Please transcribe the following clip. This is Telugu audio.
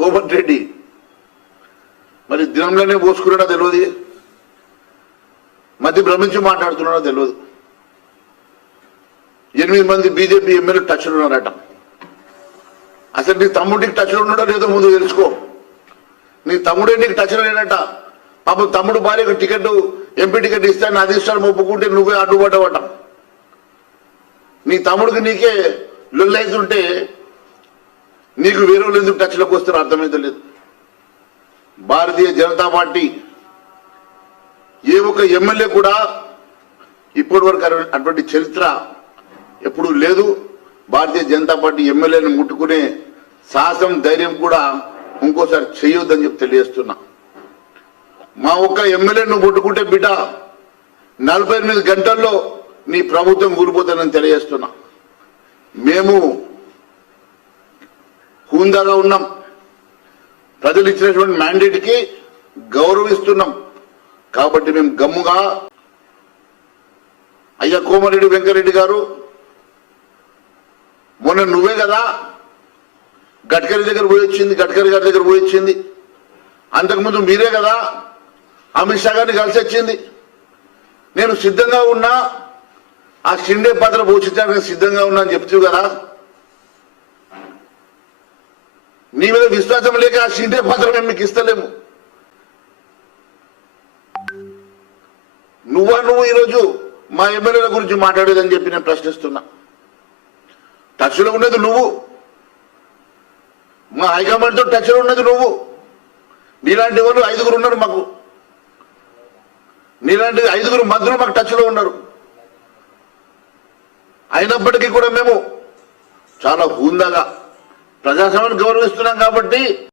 కోమటిరెడ్డి మరి దినంలోనే పోసుకున్నాడో తెలియదు, మధ్య భ్రమించి మాట్లాడుతున్నాడో తెలియదు. 8 మంది బీజేపీ ఎమ్మెల్యే టచ్లో ఉన్నారట. అసలు నీ తమ్ముడికి టచ్లో ఉన్నాడో లేదో ముందు తెలుసుకో. నీ తమ్ముడే నీకు టచ్లో లేనట. పాపం తమ్ముడు భార్యకు టికెట్, ఎంపీ టికెట్ ఇస్తాను అది ఇస్తాను ఒప్పుకుంటే నువ్వే అడ్డుపడ్డవట. నీ తమ్ముడికి నీకే లొల్లైతుంటే నీకు వేరే వాళ్ళు ఎందుకు టచ్లోకి వస్తారో అర్థమైతే. భారతీయ జనతా పార్టీ ఏ ఒక్క ఎమ్మెల్యే కూడా ఇప్పటి వరకు అటువంటి చరిత్ర ఎప్పుడూ లేదు. భారతీయ జనతా పార్టీ ఎమ్మెల్యేని ముట్టుకునే సాహసం, ధైర్యం కూడా ఇంకోసారి చేయొద్దని చెప్పి తెలియజేస్తున్నా. మా ఒక్క ఎమ్మెల్యేను ముట్టుకుంటే బిడ్డ 48 గంటల్లో నీ ప్రభుత్వం కూలిపోతుందని తెలియజేస్తున్నా. మేము హుందాగా ఉన్నాం. ప్రజలు ఇచ్చినటువంటి మ్యాండేట్కి గౌరవిస్తున్నాం. కాబట్టి మేము గమ్ముగా అయ్యా కోమరెడ్డి వెంకరెడ్డి గారు, మొన్న నువ్వే కదా గడ్కరీ దగ్గర పోయి వచ్చింది, గడ్కరీ గారి దగ్గర పోయి వచ్చింది. అంతకుముందు మీరే కదా అమిత్ షా గారిని కలిసి వచ్చింది. నేను సిద్ధంగా ఉన్నా, ఆ షిండే పాత్ర పోషించడానికి సిద్ధంగా ఉన్నా అని చెప్తూ కదా. నీ మీద విశ్వాసం లేక ఆ షిండే పాత్ర మేము మీకు ఇస్తలేము. నువ్వు ఈరోజు మా ఎమ్మెల్యేల గురించి మాట్లాడేదని చెప్పి నేను ప్రశ్నిస్తున్నా. టచ్లో ఉన్నది నువ్వు, మా హైకమాండ్తో టచ్లో ఉన్నది నువ్వు. నీలాంటి వాళ్ళు 5గురు ఉన్నారు మాకు, నీలాంటి 5గురు మంత్రులు మాకు టచ్లో ఉన్నారు. అయినప్పటికీ కూడా మేము చాలా హుందాగా ప్రజాస్వామ్యాన్ని గౌరవిస్తున్నాం. కాబట్టి